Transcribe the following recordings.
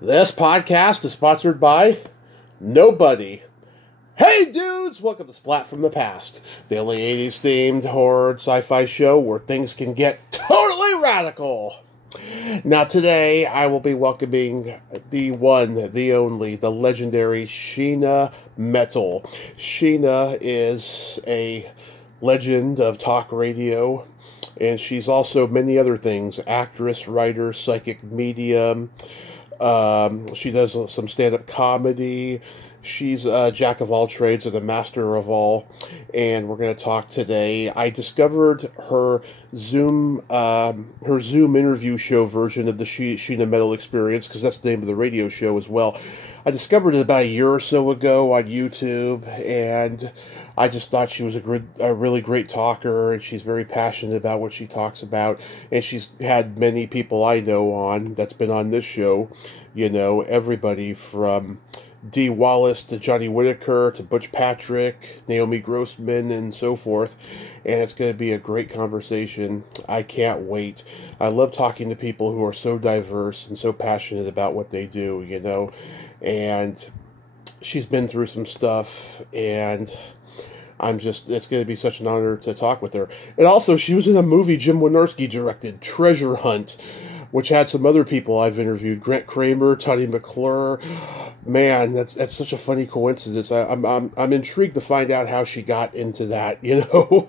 This podcast is sponsored by nobody. Hey dudes, welcome to Splat from the Past, the only 80s themed horror sci-fi show where things can get totally radical. Now today I will be welcoming the one, the only, the legendary Sheena Metal. Sheena is a legend of talk radio, and she's also many other things: actress, writer, psychic medium. She does some stand-up comedy. She's a jack of all trades and a master of all. And we're going to talk today. I discovered her Zoom interview show version of the Sheena Metal Experience, because that's the name of the radio show as well. I discovered it about a year or so ago on YouTube, and I just thought she was a really great talker, and she's very passionate about what she talks about. And she's had many people I know on that's been on this show. You know, everybody from Dee Wallace to Johnny Whitaker to Butch Patrick, Naomi Grossman, and so forth. And it's going to be a great conversation. I can't wait. I love talking to people who are so diverse and so passionate about what they do, you know. And she's been through some stuff, and it's going to be such an honor to talk with her. And also, she was in a movie Jim Wynorski directed, Treasure Hunt, which had some other people I've interviewed: Grant Kramer, Tony McClure. Man, that's such a funny coincidence. I'm intrigued to find out how she got into that, you know.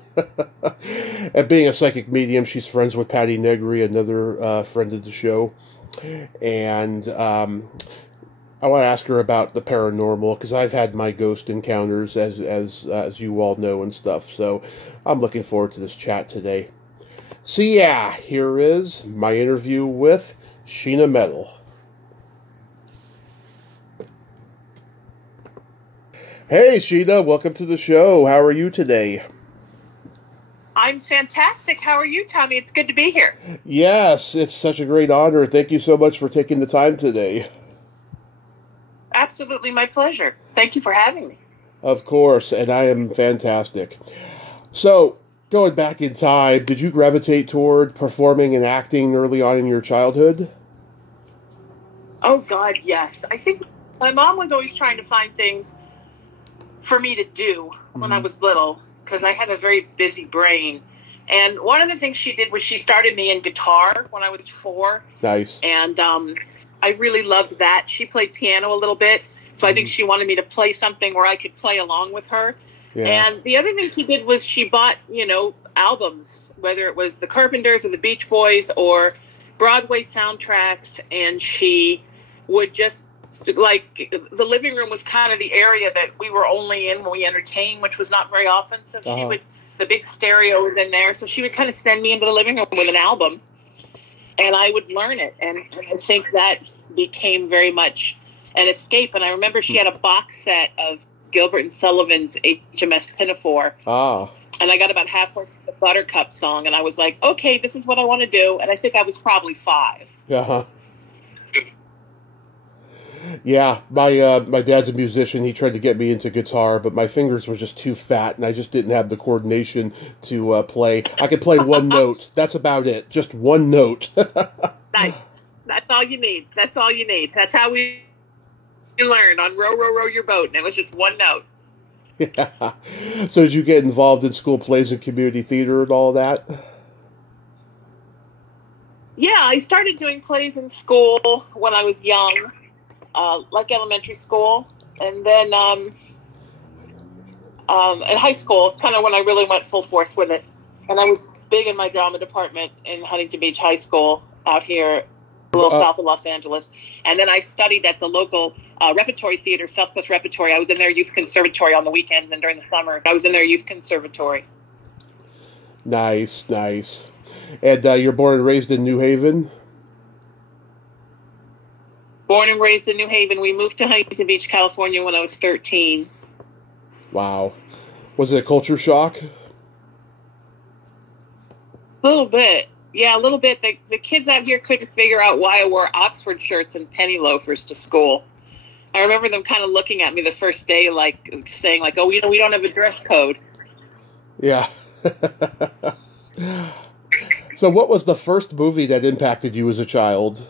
And being a psychic medium, she's friends with Patty Negri, another friend of the show. And I want to ask her about the paranormal, because I've had my ghost encounters, as you all know, and stuff. So I'm looking forward to this chat today. So yeah, here is my interview with Sheena Metal. Hey Sheena, welcome to the show. How are you today? I'm fantastic. How are you, Tommy? It's good to be here. Yes, it's such a great honor. Thank you so much for taking the time today. Absolutely my pleasure. Thank you for having me. Of course, and I am fantastic. So, going back in time, did you gravitate toward performing and acting early on in your childhood? Oh, God, yes. I think my mom was always trying to find things for me to do when I was little, because I had a very busy brain. And one of the things she did was she started me in guitar when I was 4. Nice. And I really loved that. She played piano a little bit, so I think she wanted me to play something where I could play along with her. Yeah. And the other thing she did was she bought, albums, whether it was the Carpenters or the Beach Boys or Broadway soundtracks, and she would just, the living room was kind of the area that we were only in when we entertained, which was not very often, so she would, the big stereo was in there, so she would kind of send me into the living room with an album, and I would learn it, and I think that became very much an escape. And I remember she had a box set of Gilbert and Sullivan's HMS Pinafore. And I got about halfway through the Buttercup song, and I was like, okay, this is what I want to do. And I think I was probably 5. Yeah, my dad's a musician. He tried to get me into guitar, but my fingers were just too fat, and I just didn't have the coordination to play. I could play one note. That's about it. Just one note. Nice. That's all you need. That's all you need. That's how we learned on Row, Row, Row Your Boat, and it was just one note. Yeah. So did you get involved in school plays and community theater and all that? Yeah, I started doing plays in school when I was young, like elementary school. And then in high school, it's kind of when I really went full force with it. And I was big in my drama department in Huntington Beach High School out here, a little south of Los Angeles. And then I studied at the local repertory theater, South Coast Repertory. I was in their youth conservatory on the weekends and during the summers. I was in their youth conservatory. Nice, nice. And you're born and raised in New Haven? Born and raised in New Haven. We moved to Huntington Beach, California when I was 13. Wow. Was it a culture shock? A little bit. Yeah, a little bit. The kids out here couldn't figure out why I wore Oxford shirts and penny loafers to school. I remember them kind of looking at me the first day, saying, oh, we don't have a dress code. Yeah. So what was the first movie that impacted you as a child?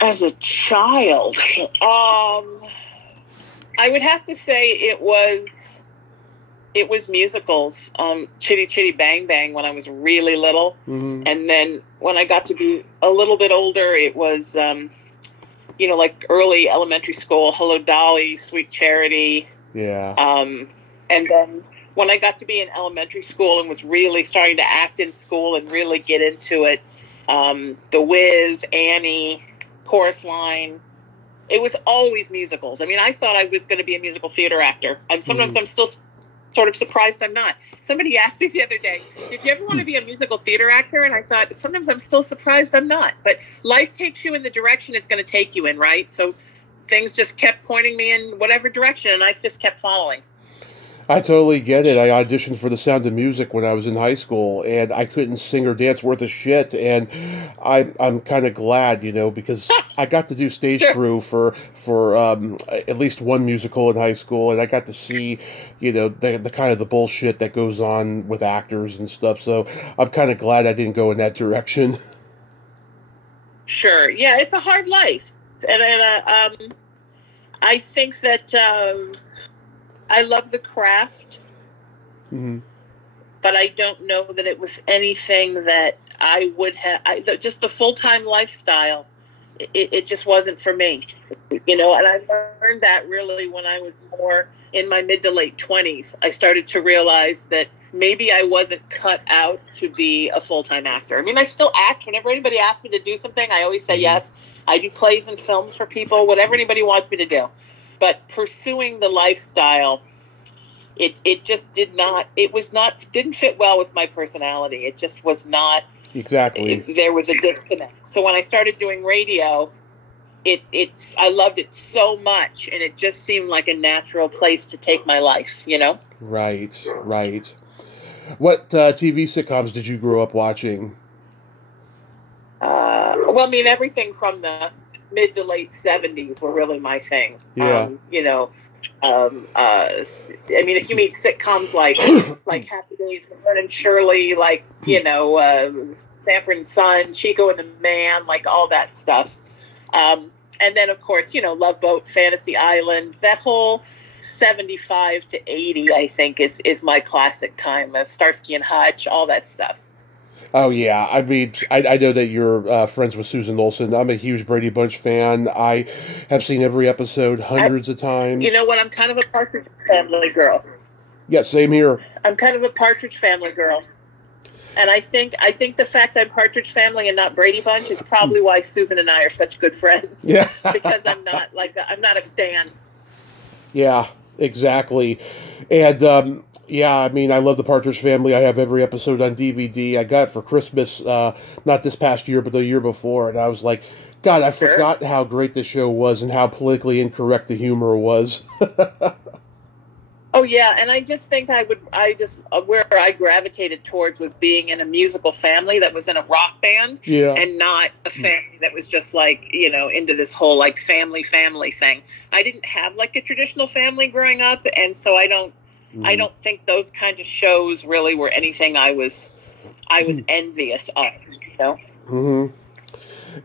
As a child, I would have to say it was musicals. Chitty Chitty Bang Bang when I was really little, and then when I got to be a little bit older, it was like early elementary school. Hello Dolly, Sweet Charity. Yeah. And then when I got to be in elementary school and was really starting to act in school and really get into it, The Wiz, Annie, Chorus Line. It was always musicals. I mean, I thought I was going to be a musical theater actor. And sometimes I'm still sort of surprised I'm not. Somebody asked me the other day, did you ever want to be a musical theater actor? And I thought, sometimes I'm still surprised I'm not. But life takes you in the direction it's going to take you in, right? So things just kept pointing me in whatever direction, and I just kept following. I totally get it. I auditioned for The Sound of Music when I was in high school, and I couldn't sing or dance worth a shit. And I'm kind of glad, because I got to do stage crew for at least one musical in high school, and I got to see, the kind of the bullshit that goes on with actors and stuff. So I'm kind of glad I didn't go in that direction. Sure, yeah, it's a hard life, and I think that. I love the craft, but I don't know that it was anything that I would have. Just the full-time lifestyle, it just wasn't for me, And I learned that really when I was more in my mid to late 20s. I started to realize that maybe I wasn't cut out to be a full-time actor. I mean, I still act. Whenever anybody asks me to do something, I always say yes. I do plays and films for people, whatever anybody wants me to do. But pursuing the lifestyle, it just didn't fit well with my personality. It just was not. Exactly. There was a disconnect. So when I started doing radio, I loved it so much, and it just seemed like a natural place to take my life, Right. What TV sitcoms did you grow up watching? Well, I mean, everything from the mid to late 70s were really my thing. Yeah. I mean, if you mean sitcoms like Happy Days, Laverne and Shirley, Sanford and Son, Chico and the Man, all that stuff. And then, of course, Love Boat, Fantasy Island, that whole 75 to 80, I think, is my classic time. Starsky and Hutch, all that stuff. Oh, yeah. I mean, I know that you're friends with Susan Olsen. I'm a huge Brady Bunch fan. I have seen every episode hundreds of times. You know what? I'm kind of a Partridge Family girl. Yeah, same here. I'm kind of a Partridge Family girl. And I think the fact I'm Partridge Family and not Brady Bunch is probably why Susan and I are such good friends. Yeah. Because I'm not a stan. Yeah, exactly. And, yeah, I mean, I love the Partridge Family. I have every episode on DVD. I got it for Christmas, not this past year, but the year before. And I was like, God, I forgot how great the show was and how politically incorrect the humor was. Oh, yeah. And I just think where I gravitated towards was being in a musical family that was in a rock band. Yeah. And not a family that was just into this whole family thing. I didn't have a traditional family growing up. And so I don't think those kind of shows really were anything I was envious of, Mm-hmm.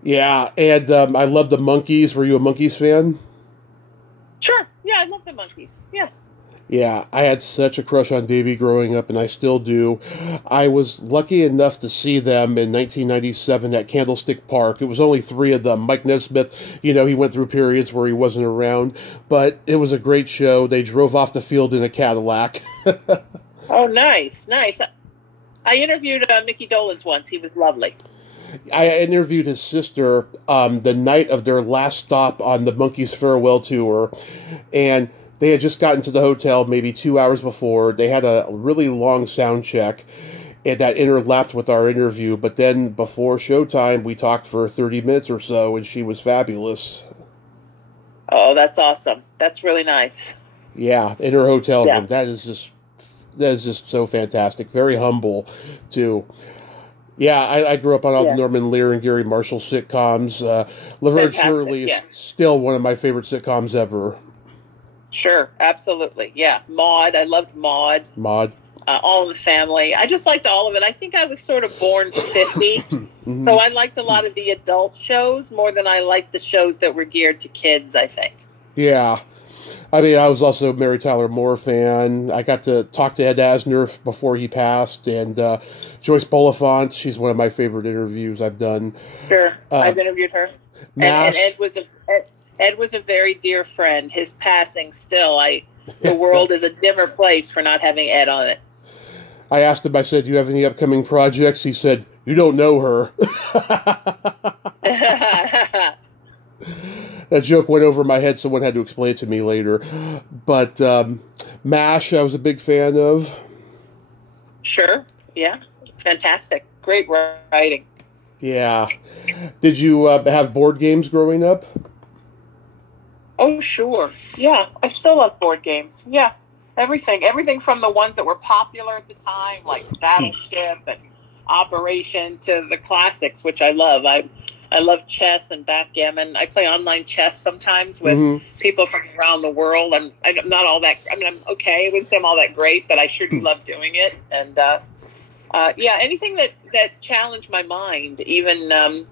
Yeah, and I love the Monkees. Were you a Monkees fan? Sure. Yeah, I love the Monkees. Yeah. Yeah, I had such a crush on Davy growing up, and I still do. I was lucky enough to see them in 1997 at Candlestick Park. It was only 3 of them. Mike Nesmith, he went through periods where he wasn't around, but it was a great show. They drove off the field in a Cadillac. Oh, nice. I interviewed Mickey Dolenz once. He was lovely. I interviewed his sister the night of their last stop on the Monkees farewell tour, and they had just gotten to the hotel maybe 2 hours before. They had a really long sound check, and that interlapped with our interview. But then before showtime, we talked for 30 minutes or so, and she was fabulous. Oh, that's awesome. That's really nice. Yeah, in her hotel room. That is just so fantastic. Very humble, too. Yeah, I grew up on all the Norman Lear and Gary Marshall sitcoms. Laverne and Shirley is still one of my favorite sitcoms ever. Sure, absolutely. Yeah, Maude. I loved Maude. Maude. All in the Family. I just liked all of it. I think I was sort of born 50, so I liked a lot of the adult shows more than I liked the shows that were geared to kids, I think. Yeah. I mean, I was also a Mary Tyler Moore fan. I got to talk to Ed Asner before he passed, and Joyce Bulifant. She's one of my favorite interviews I've done. Sure, I've interviewed her. And Ed was a very dear friend. His passing still, the world is a dimmer place for not having Ed on it. I asked him, I said, do you have any upcoming projects? He said, you don't know her. That joke went over my head. Someone had to explain it to me later. But MASH, I was a big fan of. Sure. Yeah. Fantastic. Great writing. Yeah. Did you have board games growing up? Oh, sure. Yeah. I still love board games. Yeah. Everything from the ones that were popular at the time, like Battleship and Operation, to the classics, which I love. I love chess and backgammon. I play online chess sometimes with people from around the world. I'm not all that. I mean, I'm okay. I wouldn't say I'm all that great, but I sure do love doing it. And yeah, anything that challenged my mind, even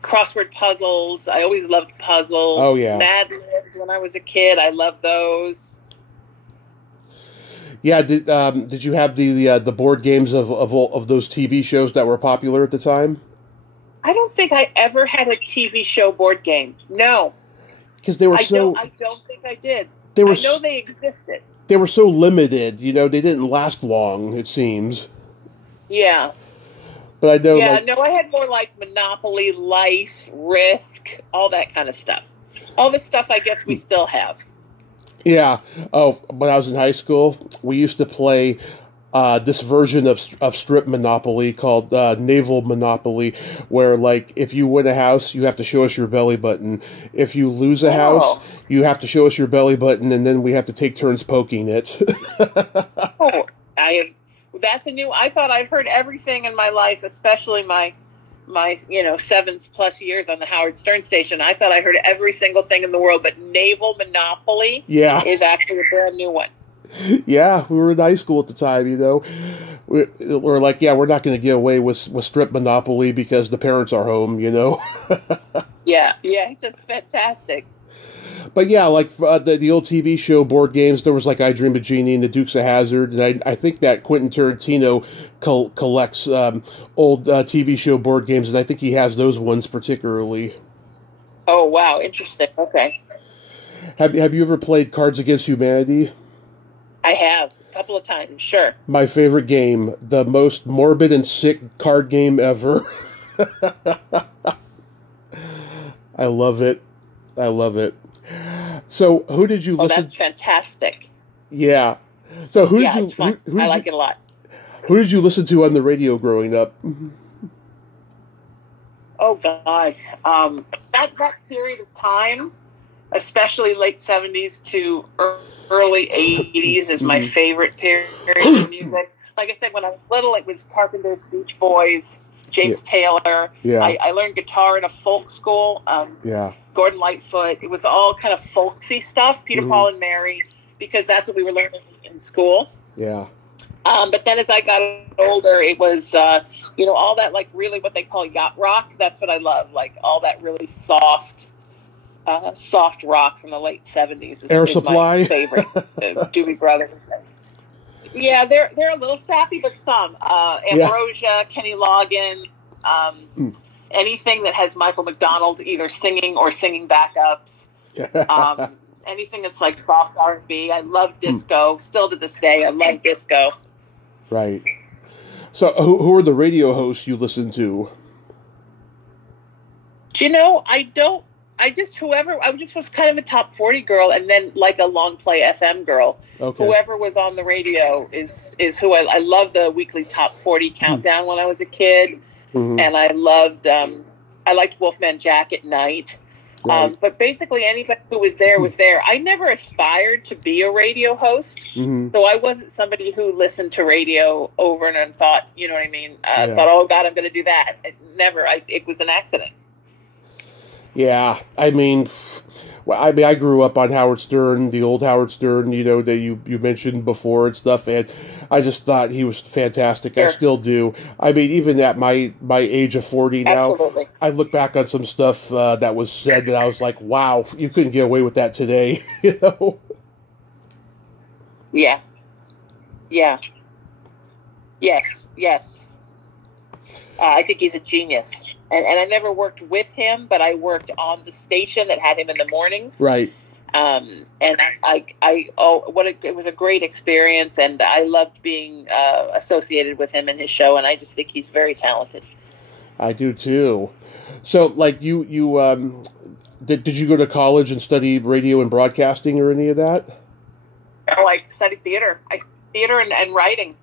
crossword puzzles. I always loved puzzles. Oh yeah, Mad Libs when I was a kid. I loved those. Yeah, did you have the board games of those TV shows that were popular at the time? I don't think I ever had a TV show board game. No, because they were I don't think I did. I know they existed. They were so limited. You know, they didn't last long. It seems. Yeah. But I know. Yeah, no, I had more like Monopoly, Life, Risk, all that kind of stuff. All the stuff I guess we still have. Yeah. Oh, when I was in high school, we used to play this version of strip Monopoly called Naval Monopoly, where, like, if you win a house, you have to show us your belly button. If you lose a house, you have to show us your belly button, and then we have to take turns poking it. That's a new. I thought I'd heard everything in my life, especially my 7+ years on the Howard Stern station. I thought I heard every single thing in the world, but Naval Monopoly is actually a brand new one. Yeah, we were in high school at the time, you know. We're like, yeah, we're not going to get away with strip Monopoly because the parents are home, you know. Yeah, that's fantastic. But yeah, like the old TV show board games, there was like I Dream of Jeannie and the Dukes of Hazzard, and I think that Quentin Tarantino collects old TV show board games, and I think he has those ones particularly. Oh wow, interesting. Okay. Have you ever played Cards Against Humanity? I have a couple of times, sure. My favorite game, the most morbid and sick card game ever. I love it. So, who did you listen? Oh, that's fantastic. Yeah. So, who did you? It's fun. I like it a lot. Who did you listen to on the radio growing up? Oh God, that period of time, especially late 70s to early 80s, is my favorite period of music. Like I said, when I was little, it was Carpenters, Beach Boys, James Taylor. Yeah. I learned guitar in a folk school. Gordon Lightfoot. It was all kind of folksy stuff, Peter, Paul, and Mary, because that's what we were learning in school. Yeah. But then as I got older, it was, all that, like, really what they call yacht rock. That's what I love. Like, all that really soft rock from the late 70s Air is Supply. My favorite. Doobie Brothers. Yeah, they're a little sappy, but some. Ambrosia, Kenny Loggins, anything that has Michael McDonald either singing or singing backups. Anything that's like soft R&B. I love disco. Still to this day, I love disco. Right. So who are the radio hosts you listen to? Do you know, I just was kind of a top 40 girl and then like a long play FM girl. Okay. Whoever was on the radio is who I love the weekly top 40 countdown when I was a kid. Mm-hmm. And I liked Wolfman Jack at night. Right. But basically anybody who was there was there. I never aspired to be a radio host. Mm-hmm. So I wasn't somebody who listened to radio over and thought, you know what I mean? Thought, oh God, I'm going to do that. It was an accident. Yeah, I mean, I grew up on Howard Stern, the old Howard Stern, that you mentioned before and stuff, and I just thought he was fantastic. Sure. I still do. I mean, even at my age of 40 now, Absolutely. I look back on some stuff that was said that I was like, wow, you couldn't get away with that today, Yeah. Yeah. Yes. I think he's a genius. And I never worked with him, but I worked on the station that had him in the mornings. Right. And it was a great experience, and I loved being associated with him and his show, and I just think he's very talented. I do too. So, like, you did you go to college and study radio and broadcasting or any of that? Oh, I studied theater. Theater and writing.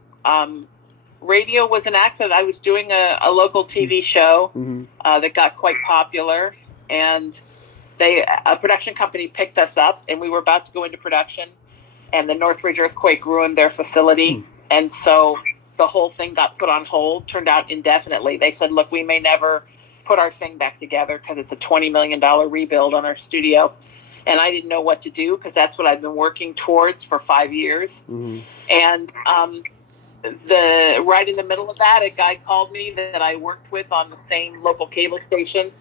Radio was an accident. I was doing a local TV show that got quite popular, and a production company picked us up, and we were about to go into production, and the Northridge earthquake ruined their facility, and so the whole thing got put on hold, turned out indefinitely. They said, look, we may never put our thing back together because it's a $20 million rebuild on our studio. And I didn't know what to do because that's what I've been working towards for 5 years. And right in the middle of that, a guy called me that I worked with on the same local cable station,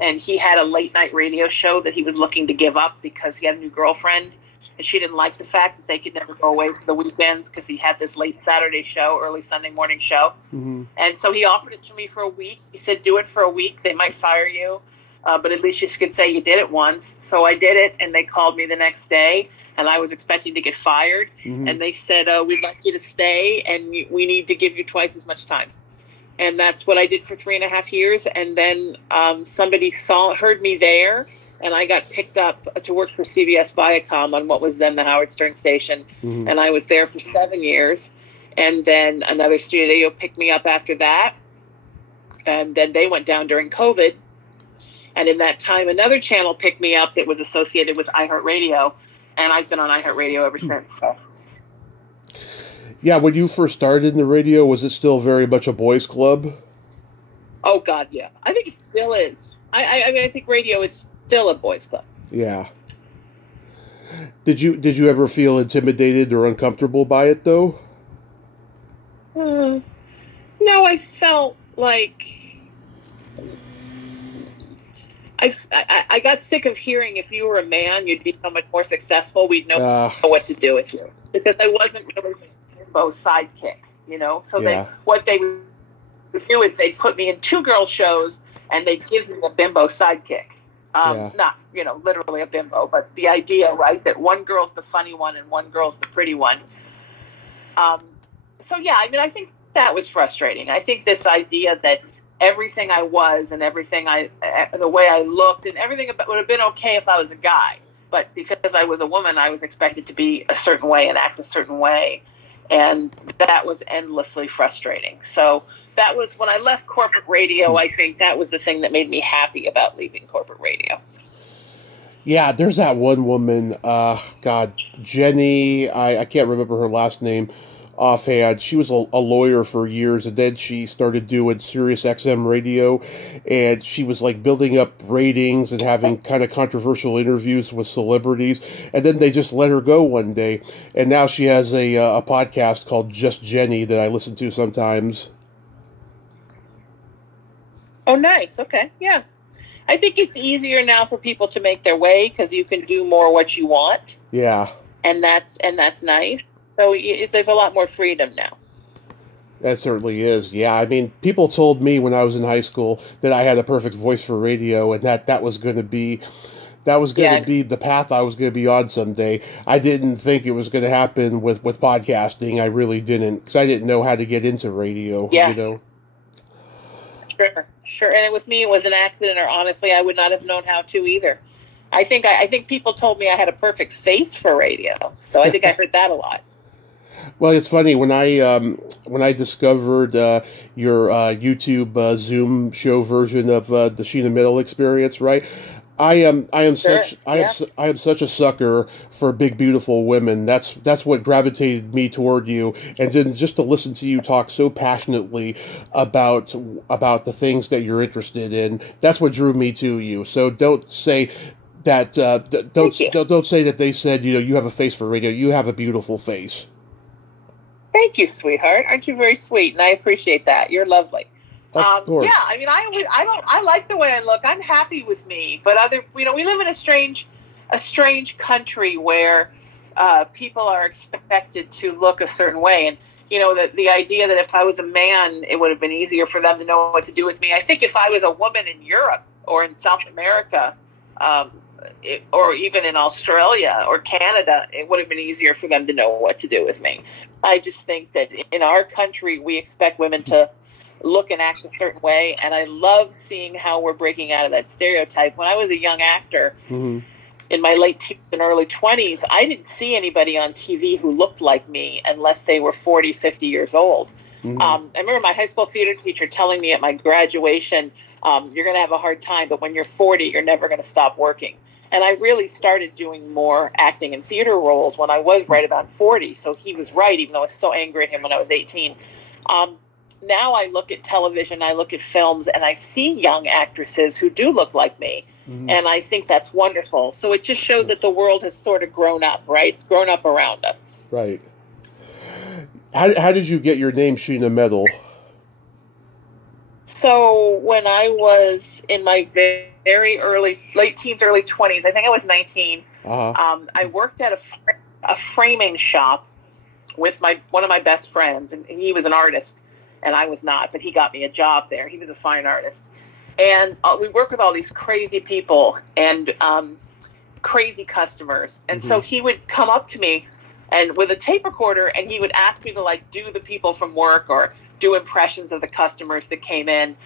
and he had a late night radio show that he was looking to give up because he had a new girlfriend, and she didn't like the fact that they could never go away for the weekends because he had this late Saturday show, early Sunday morning show. And so he offered it to me for a week. He said, do it for a week. They might fire you, but at least you could say you did it once. So I did it, and they called me the next day. And I was expecting to get fired, and they said, we'd like you to stay, and we need to give you twice as much time. And that's what I did for 3.5 years. And then somebody heard me there, and I got picked up to work for CBS Viacom on what was then the Howard Stern station. And I was there for 7 years. And then another studio picked me up after that. And then they went down during COVID. And in that time, another channel picked me up that was associated with iHeartRadio. And I've been on iHeartRadio ever since. So. Yeah, when you first started in the radio, was it still very much a boys' club? Oh God, yeah. I think it still is. I mean, I think radio is still a boys' club. Yeah. Did you ever feel intimidated or uncomfortable by it though? No, I felt like. I got sick of hearing if you were a man, you'd be so much more successful. We'd know what to do with you. Because I wasn't really a bimbo sidekick, So what they would do is they'd put me in 2 girl shows and they'd give me a bimbo sidekick. Not, literally a bimbo, but the idea, right, that one girl's the funny one and one girl's the pretty one. So, yeah, I mean, I think that was frustrating. I think this idea that everything I was and everything the way I looked and everything would have been okay if I was a guy. But because I was a woman, I was expected to be a certain way and act a certain way. And that was endlessly frustrating. So that was when I left corporate radio. I think that was the thing that made me happy about leaving corporate radio. Yeah, there's that one woman, Jenny, I can't remember her last name offhand. She was a lawyer for years, and then she started doing Sirius XM radio, and she was like building up ratings and having kind of controversial interviews with celebrities, and then they just let her go one day, and now she has a podcast called Just Jenny that I listen to sometimes. Oh, nice. Okay, yeah. I think it's easier now for people to make their way because you can do more what you want. Yeah. And that's nice. So there's a lot more freedom now. That certainly is. Yeah, I mean, people told me when I was in high school that I had a perfect voice for radio, and that was going to be the path I was going to be on someday. I didn't think it was going to happen with podcasting. I really didn't, because I didn't know how to get into radio. Yeah. Sure. And with me, it was an accident, or honestly, I would not have known how to either. I think people told me I had a perfect face for radio, so I think I heard that a lot. Well, it's funny when I discovered your YouTube Zoom show version of the Sheena Metal Experience, right? I am Sure. I am such a sucker for big beautiful women. That's what gravitated me toward you, and then just to listen to you talk so passionately about the things that you're interested in. That's what drew me to you. So don't say that don't say that they said, you have a face for radio. You have a beautiful face. Thank you, sweetheart. Aren't you very sweet? And I appreciate that. You're lovely. Of course. Yeah, I mean, I like the way I look. I'm happy with me, but we live in a strange country where people are expected to look a certain way, and the idea that if I was a man, it would have been easier for them to know what to do with me. I think if I was a woman in Europe or in South America, or even in Australia or Canada, it would have been easier for them to know what to do with me. I just think that in our country, we expect women to look and act a certain way, and I love seeing how we're breaking out of that stereotype. When I was a young actor, in my late teens and early 20s, I didn't see anybody on TV who looked like me unless they were 40, 50 years old. I remember my high school theater teacher telling me at my graduation, you're going to have a hard time, but when you're 40, you're never going to stop working. And I really started doing more acting and theater roles when I was right about 40. So he was right, even though I was so angry at him when I was 18. Now I look at television, I look at films, and I see young actresses who do look like me. And I think that's wonderful. So it just shows that the world has sort of grown up, right? It's grown up around us. Right. How did you get your name, Sheena Metal? So when I was in my very late teens, early 20s, I think I was 19, I worked at a framing shop with one of my best friends, and he was an artist, and I was not, but he got me a job there. He was a fine artist. And we worked with all these crazy people and crazy customers. And so he would come up to me and with a tape recorder, and he would ask me to do the people from work or do impressions of the customers that came in.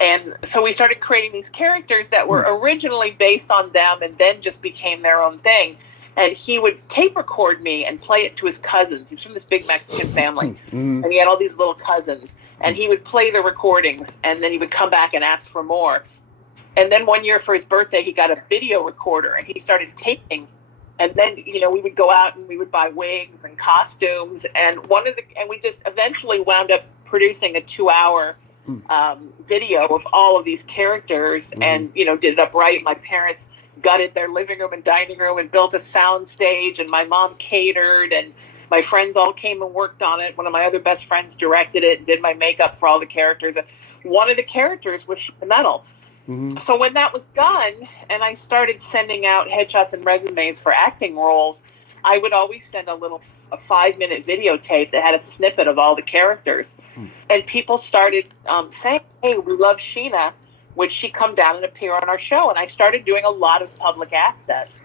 And so we started creating these characters that were originally based on them and then just became their own thing. And he would tape record me and play it to his cousins. He was from this big Mexican family, and he had all these little cousins. And he would play the recordings, and then he would come back and ask for more. And then one year for his birthday, he got a video recorder, and he started taping. And then, we would go out and we would buy wigs and costumes. And we just eventually wound up producing a 2-hour video of all of these characters, and, did it up right. My parents gutted their living room and dining room and built a sound stage, and my mom catered, and my friends all came and worked on it. One of my other best friends directed it and did my makeup for all the characters. And one of the characters was Sheena Metal. So when that was done, and I started sending out headshots and resumes for acting roles, I would always send a 5-minute videotape that had a snippet of all the characters. And people started saying, hey, we love Sheena. Would she come down and appear on our show? And I started doing a lot of public access.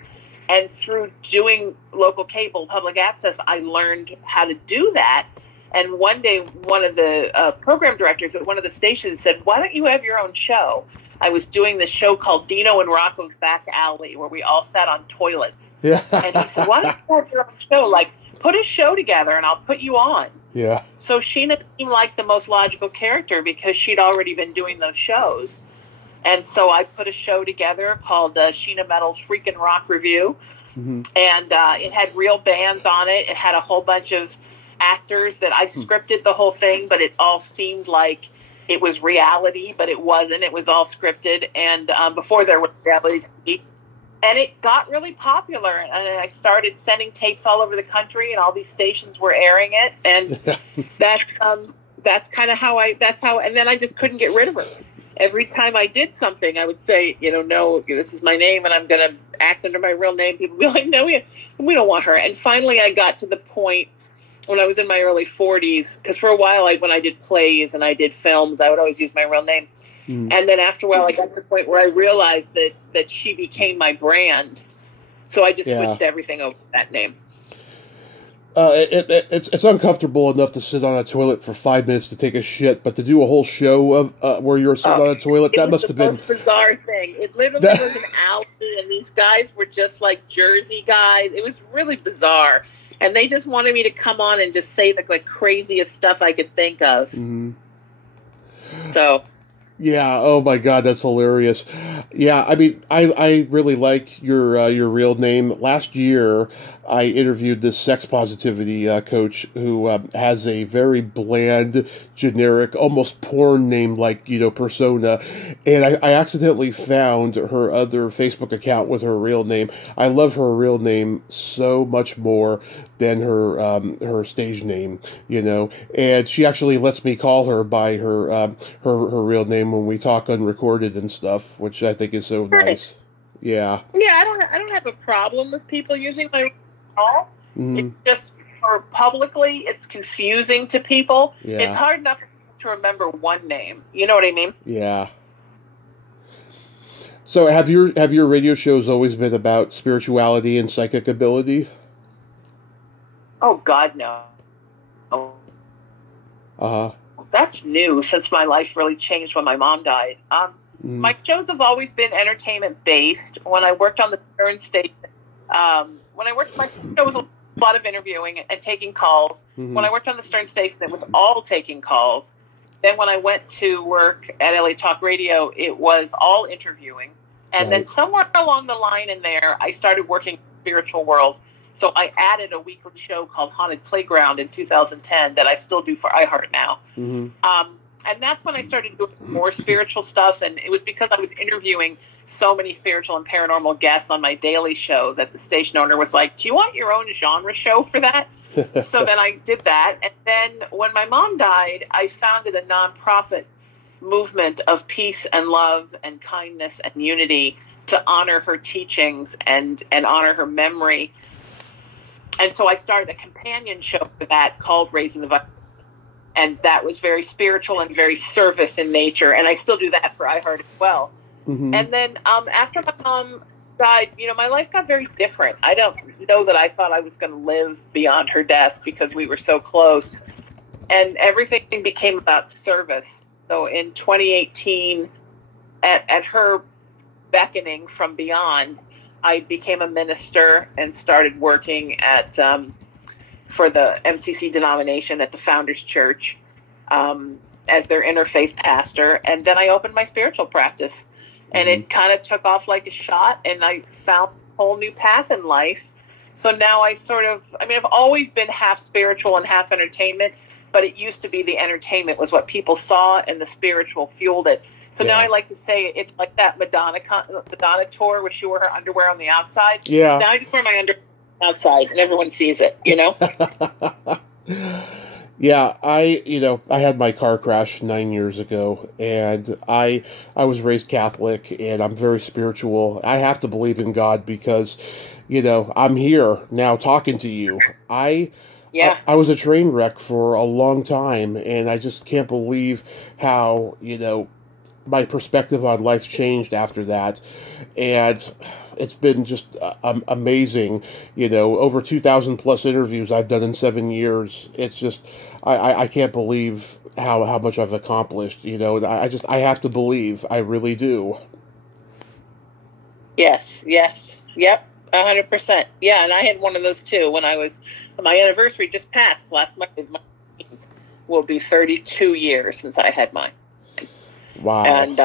And through doing local cable public access, I learned how to do that. And one day, one of the program directors at one of the stations said, why don't you have your own show? I was doing this show called Dino and Rocco's Back Alley, where we all sat on toilets. Yeah. And he said, why don't you have your own show? Put a show together and I'll put you on. Yeah. So Sheena seemed like the most logical character because she'd already been doing those shows. And so I put a show together called Sheena Metal's Freakin' Rock Review. And it had real bands on it. It had a whole bunch of actors that I scripted the whole thing, but it all seemed like it was reality, but it wasn't. It was all scripted. And before there was reality TV. And it got really popular. And I started sending tapes all over the country, and all these stations were airing it. And that's kind of how and then I just couldn't get rid of her. Every time I did something, I would say, no, this is my name, and I'm going to act under my real name. People would be like, no, we don't want her. And finally, I got to the point when I was in my early 40s, because for a while, when I did plays and I did films, I would always use my real name. And then after a while, I got to the point where I realized that she became my brand. So I just switched everything over to that name. It's uncomfortable enough to sit on a toilet for 5 minutes to take a shit, but to do a whole show of where you're sitting on a toilet, that must have been the most bizarre thing. It literally was an alley, and these guys were just like Jersey guys. It was really bizarre, and they just wanted me to come on and just say the craziest stuff I could think of. So. Yeah, oh my God, that's hilarious. Yeah, I mean, I really like your real name. Last year, I interviewed this sex positivity coach who has a very bland, generic, almost porn name like persona, and I accidentally found her other Facebook account with her real name. I love her real name so much more than her stage name, and she actually lets me call her by her real name when we talk unrecorded and stuff, which I think is so nice. Yeah. Yeah, I don't have a problem with people using my call. It's just for publicly, it's confusing to people. Yeah. It's hard enough to remember one name. You know what I mean? Yeah. So have your radio shows always been about spirituality and psychic ability? Oh God, no. That's new since my life really changed when my mom died. My shows have always been entertainment based. When I worked on the Stern station, my show was a lot of interviewing and taking calls. When I worked on the Stern station, it was all taking calls. Then when I went to work at LA Talk Radio, it was all interviewing. And then somewhere along the line in there, I started working in the spiritual world. So I added a weekly show called Haunted Playground in 2010 that I still do for iHeart now. And that's when I started doing more spiritual stuff. And it was because I was interviewing so many spiritual and paranormal guests on my daily show that the station owner was like, do you want your own genre show for that? So then I did that. And then when my mom died, I founded a nonprofit movement of peace and love and kindness and unity to honor her teachings and honor her memory. And so I started a companion show for that called Raising the Vibration. And that was very spiritual and very service in nature. And I still do that for iHeart as well. And then after my mom died, my life got very different. I don't know that I thought I was going to live beyond her death because we were so close. And everything became about service. So in 2018, at her beckoning from beyond, I became a minister and started working at for the MCC denomination at the Founders Church as their interfaith pastor. And then I opened my spiritual practice. And it kind of took off like a shot, and I found a whole new path in life. So now I've always been half spiritual and half entertainment, but it used to be the entertainment was what people saw, and the spiritual fueled it. So now I like to say it's like that Madonna tour where she wore her underwear on the outside. Yeah. Now I just wear my underwear outside, and everyone sees it, Yeah, I had my car crash 9 years ago, and I was raised Catholic, and I'm very spiritual. I have to believe in God because, I'm here now talking to you. I was a train wreck for a long time, and I just can't believe how, my perspective on life changed after that. And it's been just amazing, over 2,000 plus interviews I've done in 7 years. It's just, I can't believe how much I've accomplished, I have to believe, I really do. Yes, yep, 100%. Yeah, and I had one of those too when my anniversary just passed last month. Will be 32 years since I had mine. Wow. And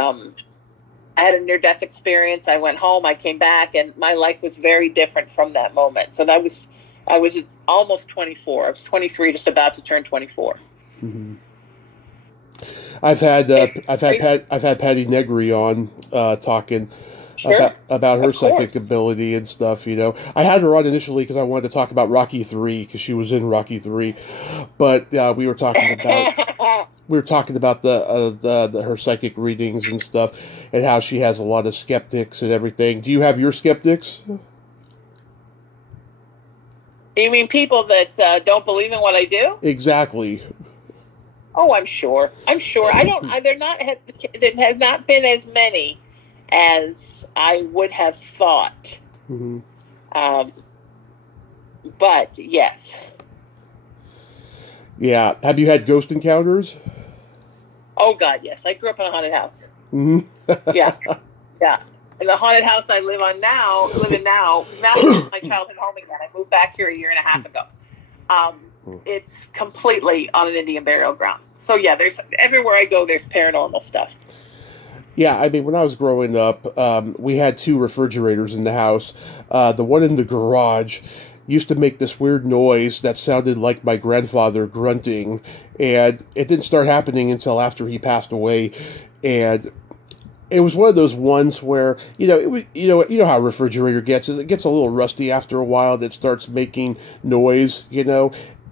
I had a near-death experience. I went home, I came back, and my life was very different from that moment. So I was almost 24. I was 23, just about to turn 24. I've had Patty Negri on talking about her psychic ability and stuff. I had her on initially because I wanted to talk about Rocky 3 because she was in Rocky 3, but we were talking about her psychic readings and stuff, and how she has a lot of skeptics and everything. Do you have your skeptics? You mean people that don't believe in what I do? Exactly. Oh, I'm sure. I don't. There have not been as many as I would have thought. But yes. Yeah. Have you had ghost encounters? Oh God, yes. I grew up in a haunted house. Yeah. And the haunted house I live in now is my childhood home again. I moved back here a year and a half ago. It's completely on an Indian burial ground. So yeah, there's everywhere I go, there's paranormal stuff. Yeah, I mean, when I was growing up, we had two refrigerators in the house. The one in the garage used to make this weird noise that sounded like my grandfather grunting, and it didn't start happening until after he passed away. And it was one of those ones where it was you know how a refrigerator gets. It gets a little rusty after a while. That starts making noise.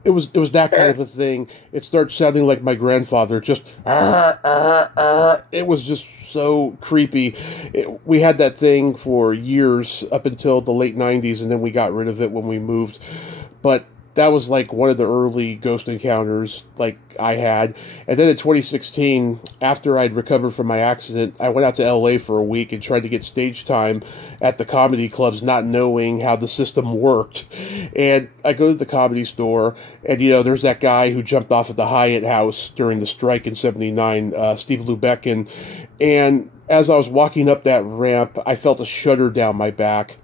It was that kind Sure. of a thing. It starts sounding like my grandfather, just "Arr, arr, arr." It was just so creepy. We had that thing for years up until the late '90s, and then we got rid of it when we moved. But that was like one of the early ghost encounters like I had. And then in 2016, after I'd recovered from my accident, I went out to LA for a week and tried to get stage time at the comedy clubs, not knowing how the system worked. And I go to the Comedy Store, and there's that guy who jumped off at the Hyatt House during the strike in '79, Steve Lubeck, and as I was walking up that ramp, I felt a shudder down my back.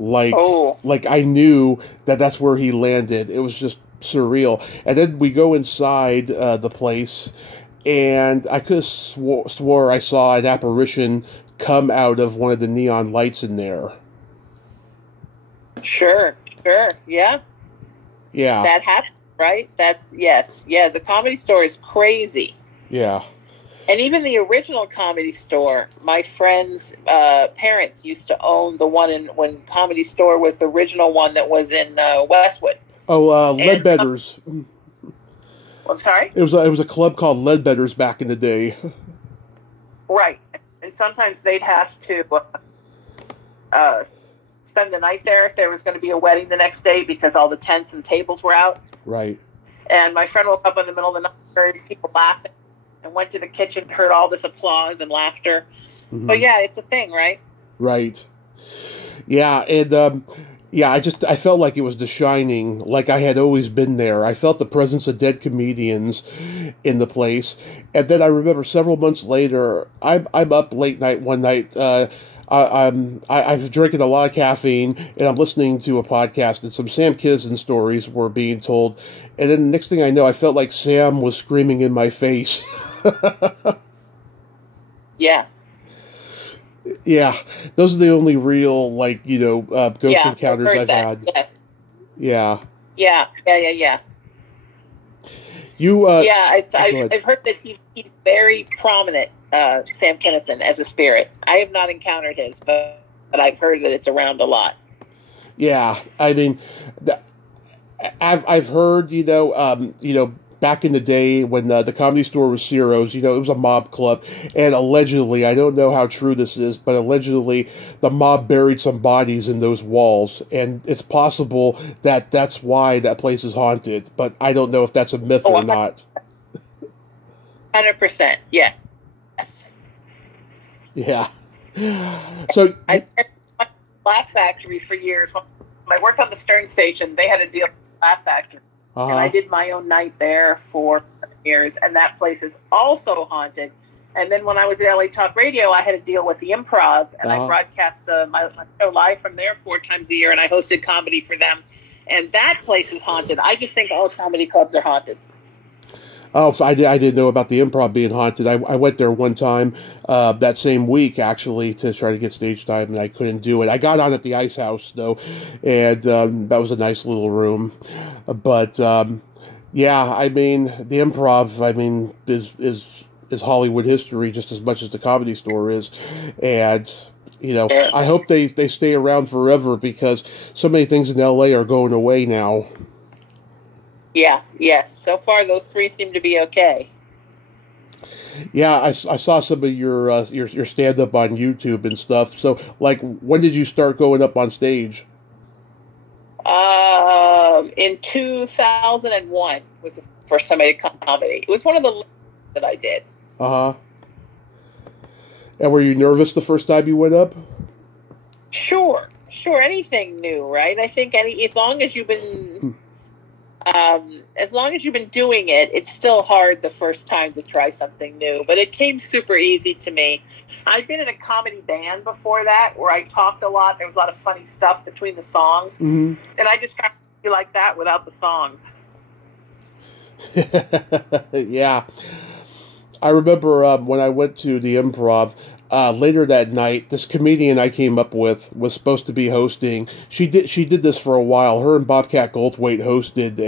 Like, Oh, like I knew that that's where he landed. It was just surreal. And then we go inside the place, and I could have swore I saw an apparition come out of one of the neon lights in there. sure, sure. Yeah, Yeah, that happened, right? That's yes, yeah. The Comedy Store is crazy. yeah. And even the original Comedy Store, my friend's parents used to own the one when Comedy Store was the original one that was in Westwood. Oh, And Ledbetter's. I'm sorry? It was a club called Ledbetter's back in the day. Right. And sometimes they'd have to spend the night there if there was going to be a wedding the next day because all the tents and tables were out. Right. And my friend woke up in the middle of the night, heard people laughing, and went to the kitchen, heard all this applause and laughter. Mm-hmm. So yeah, it's a thing, right? Right. Yeah, and yeah, I felt like it was The Shining, like I had always been there. I felt the presence of dead comedians in the place, and then I remember several months later, I'm up late night one night. I've drinking a lot of caffeine, and I'm listening to a podcast, and some Sam Kinison stories were being told, and then the next thing I know, I felt like Sam was screaming in my face. Yeah. Yeah, those are the only real, ghost Yeah, encounters I've heard I've that. had. Yes. Yeah. Yeah. You, Yeah, go ahead. I've heard that he's very prominent, Sam Kinison, as a spirit. I have not encountered his, but I've heard that it's around a lot. Yeah, I mean, I've heard, back in the day when the Comedy Store was Ciro's, it was a mob club, and allegedly, I don't know how true this is, but allegedly the mob buried some bodies in those walls, and it's possible that that's why that place is haunted, but I don't know if that's a myth or not. 100%, yeah. Yes. Yeah. So, I worked at Laugh Factory for years. When I worked on the Stern station, they had a deal with Laugh Factory. And I did my own night there for years, and that place is also haunted. And then when I was at LA Talk Radio, I had a deal with the Improv, and I broadcast my show live from there 4 times a year, and I hosted comedy for them. And that place is haunted. I just think all comedy clubs are haunted. Oh, so I didn't know about the Improv being haunted. I went there one time that same week, actually, to try to get stage time, and I couldn't do it. I got on at the Ice House, though, and that was a nice little room. But, yeah, I mean, the Improv, I mean, is Hollywood history just as much as the Comedy Store is. And, I hope they stay around forever because so many things in L.A. are going away now. Yeah, yes. So far, those 3 seem to be okay. Yeah, I saw some of your stand up on YouTube and stuff. So, like, when did you start going up on stage? In 2001 was the first time I did comedy. It was one of the that I did. Uh huh. And were you nervous the first time you went up? Sure. Anything new, right? I think as long as you've been doing it, it's still hard the first time to try something new. But it came super easy to me. I'd been in a comedy band before that where I talked a lot. There was a lot of funny stuff between the songs. Mm-hmm. And I just tried to be like that without the songs. Yeah. I remember when I went to the Improv, later that night, this comedian I came up with was supposed to be hosting. She did this for a while. Her and Bobcat Goldthwait hosted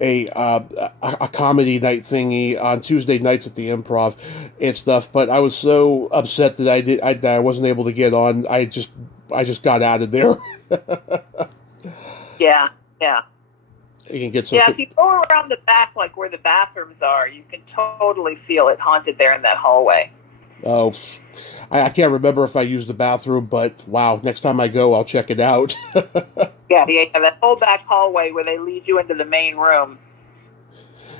a comedy night thingy on Tuesday nights at the Improv and stuff. But I was so upset that I wasn't able to get on. I just got out of there. Yeah, yeah. You can get some. Yeah, if you go around the back, like where the bathrooms are, you can totally feel it haunted there in that hallway. Oh, I can't remember if I used the bathroom, but wow, next time I go, I'll check it out. Yeah, that whole back hallway where they lead you into the main room.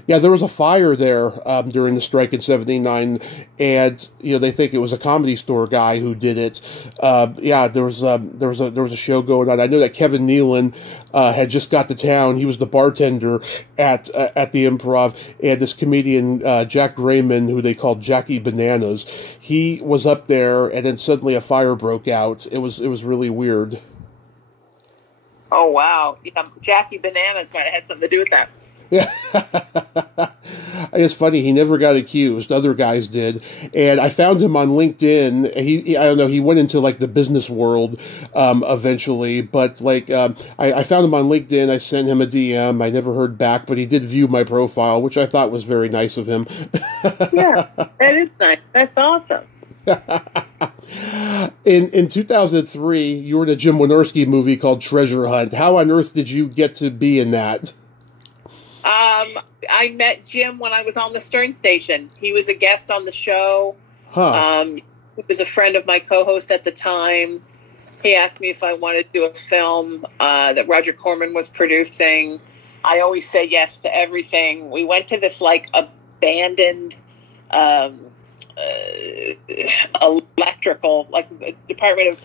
Yeah, there was a fire there during the strike in '79, and they think it was a Comedy Store guy who did it. Yeah, there was a show going on. I know that Kevin Nealon had just got to town. He was the bartender at the Improv, and this comedian Jack Grayman, who they called Jackie Bananas, he was up there, and then suddenly a fire broke out. It was really weird. Oh wow! Yeah, Jackie Bananas might have had something to do with that. Yeah, it's funny. He never got accused. Other guys did, and I found him on LinkedIn. I don't know. He went into like the business world eventually, but I found him on LinkedIn. I sent him a DM. I never heard back, but he did view my profile, which I thought was very nice of him. Yeah, that is nice. That's awesome. In 2003, you were in a Jim Wynorski movie called Treasure Hunt. How on earth did you get to be in that? I met Jim when I was on the Stern Station. He was a guest on the show. Huh. He was a friend of my co-host at the time. He asked me if I wanted to do a film that Roger Corman was producing. I always say yes to everything. We went to this abandoned electrical, Department of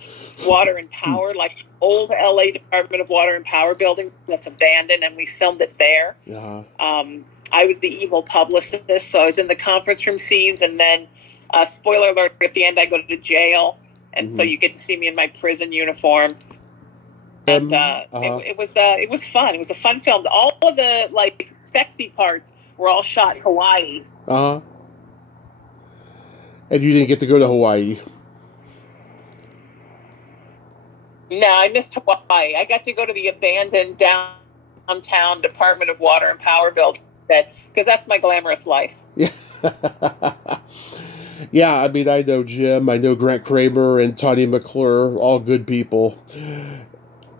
Water and Power, old LA Department of Water and Power building that's abandoned, and we filmed it there. Uh-huh. I was the evil publicist, so I was in the conference room scenes, and then, spoiler alert, at the end I go to jail, and so you get to see me in my prison uniform. And it was fun. It was a fun film. All of the sexy parts were all shot in Hawaii. Uh-huh. And you didn't get to go to Hawaii. No, I missed Hawaii. I got to go to the abandoned downtown Department of Water and Power building, because that's my glamorous life. Yeah. Yeah, I mean, I know Jim, I know Grant Kramer and Tony McClure, all good people.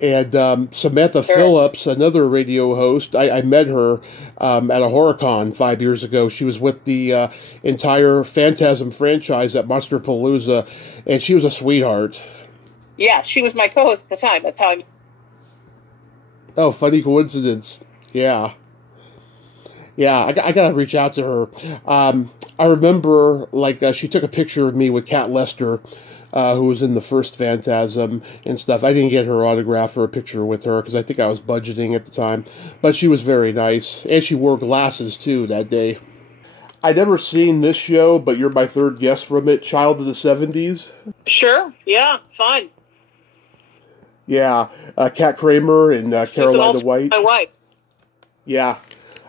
And Samantha Phillips, another radio host, I met her at a HorrorCon 5 years ago. She was with the entire Phantasm franchise at Monsterpalooza, and she was a sweetheart. Yeah, she was my co-host at the time. That's how I... Oh, funny coincidence. Yeah. Yeah, I got to reach out to her. I remember, she took a picture of me with Kat Lester, who was in the first Phantasm and stuff. I didn't get her autograph or a picture with her because I think I was budgeting at the time. But she was very nice. And she wore glasses, too, that day. I'd never seen this show, but you're my third guest from it. Child of the 70s. Sure. Yeah, fun. Yeah. Kat Kramer and Carolina White. My wife. Yeah.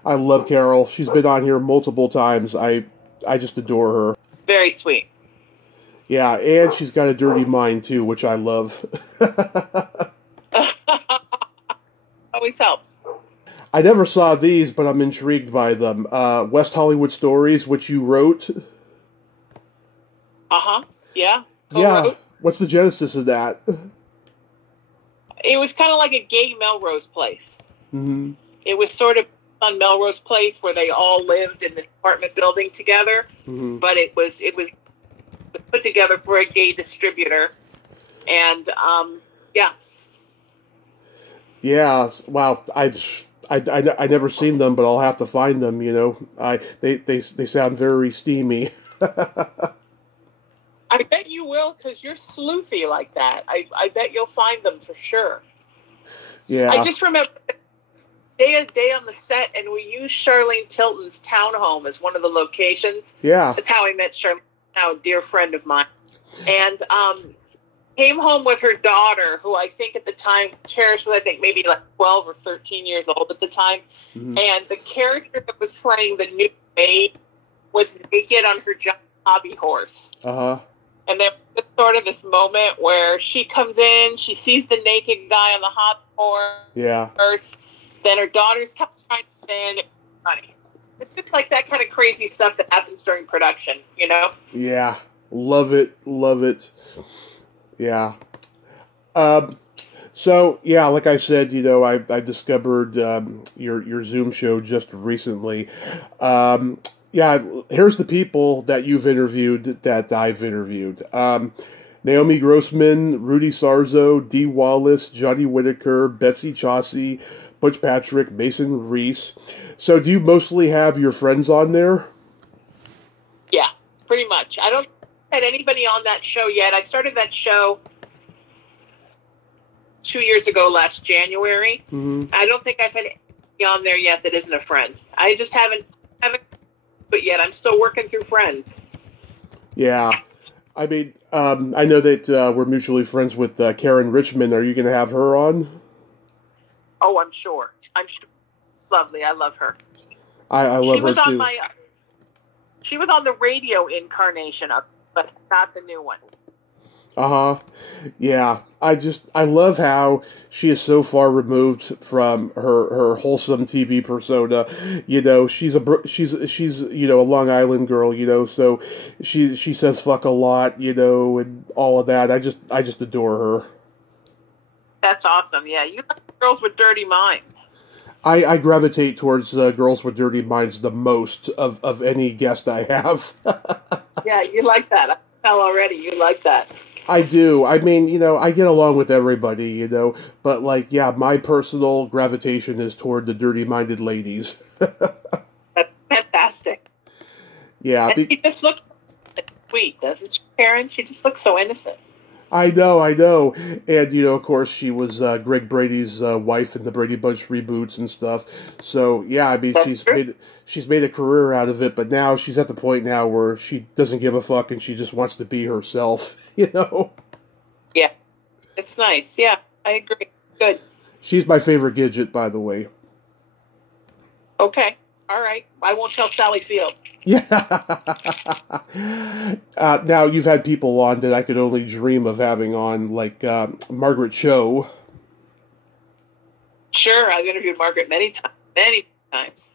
I love Carol. She's been on here multiple times. I just adore her. Very sweet. Yeah, and she's got a dirty mind, too, which I love. Always helps. I never saw these, but I'm intrigued by them. West Hollywood Stories, which you wrote. Uh-huh, yeah. Yeah, what's the genesis of that? It was kind of like a gay Melrose Place. Mm-hmm. It was sort of on Melrose Place where they all lived in this apartment building together, but it was put together for a gay distributor, and yeah. Yeah, wow. I never seen them, but I'll have to find them. They sound very steamy. I bet you will, because you're sleuthy like that. I bet you'll find them for sure. Yeah. I just remember day on the set, and we used Charlene Tilton's townhome as one of the locations. Yeah. That's how I met Charlene, now a dear friend of mine. And came home with her daughter, who I think at the time, Cherish was, I think, maybe 12 or 13 years old at the time. Mm-hmm. And the character that was playing the new maid was naked on her giant hobby horse. Uh-huh. And there was sort of this moment where she comes in, she sees the naked guy on the hot floor. Yeah. First, then her daughter's coming in. It's funny. It's just like that kind of crazy stuff that happens during production, you know? Yeah. Love it. Love it. Yeah. So, yeah, like I said, you know, I discovered your Zoom show just recently. Yeah, here's the people that you've interviewed that I've interviewed. Naomi Grossman, Rudy Sarzo, Dee Wallace, Johnny Whitaker, Betsy Chauncey, Butch Patrick, Mason Reese. So do you mostly have your friends on there? Yeah, pretty much. I don't had anybody on that show yet. I started that show 2 years ago, last January. Mm-hmm. I don't think I've had anybody on there yet that isn't a friend. I just haven't but yet. I'm still working through friends. Yeah. I mean, I know that we're mutually friends with Karen Richmond. Are you going to have her on? Oh, I'm sure. I'm sure. Lovely. I love her. I love her too. She was on the radio incarnation of, but not the new one. Uh-huh. Yeah. I love how she is so far removed from her wholesome TV persona. You know, she's you know, a Long Island girl, you know, so she says fuck a lot, you know, and all of that. I just adore her. That's awesome. Yeah, you like girls with dirty minds. I gravitate towards girls with dirty minds the most of any guest I have. Yeah, you like that. I can tell already. You like that. I do. I mean, you know, I get along with everybody, you know, but like, yeah, my personal gravitation is toward the dirty-minded ladies. That's fantastic. Yeah. And she just looks sweet, doesn't she, Karen? She just looks so innocent. I know. And, you know, of course, she was Greg Brady's wife in the Brady Bunch reboots and stuff. So, yeah, I mean, she's made a career out of it, but now she's at the point now where she doesn't give a fuck and she just wants to be herself, you know? Yeah. It's nice. Yeah, I agree. Good. She's my favorite Gidget, by the way. Okay. All right. I won't tell Sally Field. Yeah. Now, you've had people on that I could only dream of having on, like Margaret Cho. Sure, I've interviewed Margaret many times.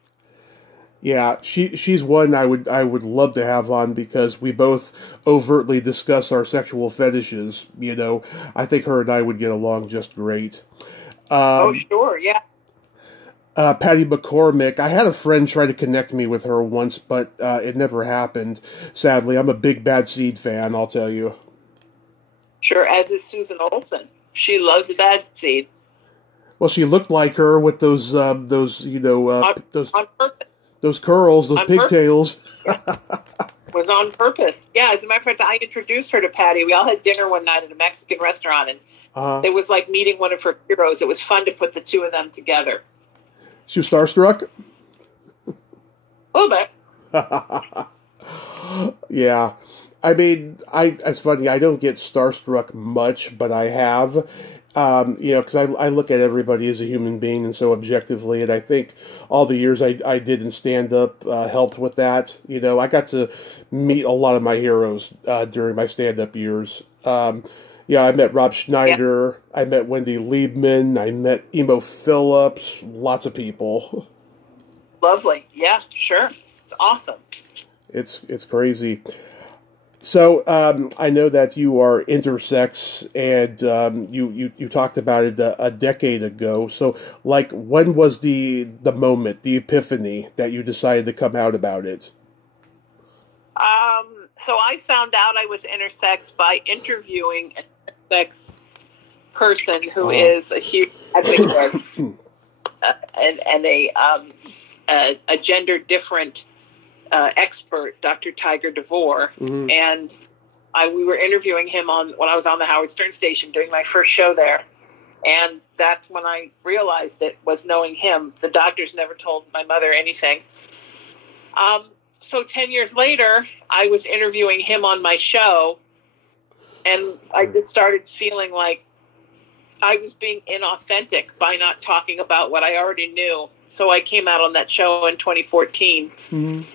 Yeah, she's one I would love to have on because we both overtly discuss our sexual fetishes. You know, I think her and I would get along just great. Oh, sure, yeah. Patty McCormick. I had a friend try to connect me with her once, but it never happened. Sadly, I'm a big Bad Seed fan, I'll tell you. Sure, as is Susan Olsen. She loves Bad Seed. Well, she looked like her with those you know, on purpose. Those curls, those pigtails. It was on purpose. Yeah, as a matter of fact, I introduced her to Patty. We all had dinner one night at a Mexican restaurant, and it was like meeting one of her heroes. It was fun to put the two of them together. She was starstruck? A little bit. Yeah. I mean, it's funny, I don't get starstruck much, but I have. You know, because I look at everybody as a human being and so objectively, and I think all the years I did in stand-up helped with that. You know, I got to meet a lot of my heroes during my stand-up years. Yeah, I met Rob Schneider, I met Wendy Liebman, I met Emo Phillips, lots of people. Lovely. Yeah, sure. It's awesome. It's crazy. So, I know that you are intersex, and you talked about it a decade ago. So, like, when was the moment, the epiphany, that you decided to come out about it? So I found out I was intersex by interviewing an intersex person who is a huge advocate and a gender different expert, Dr. Tiger DeVore, and we were interviewing him when I was on the Howard Stern station doing my first show there, and that's when I realized it was knowing him. The doctors never told my mother anything. So 10 years later, I was interviewing him on my show, and I just started feeling like I was being inauthentic by not talking about what I already knew. So I came out on that show in 2014, and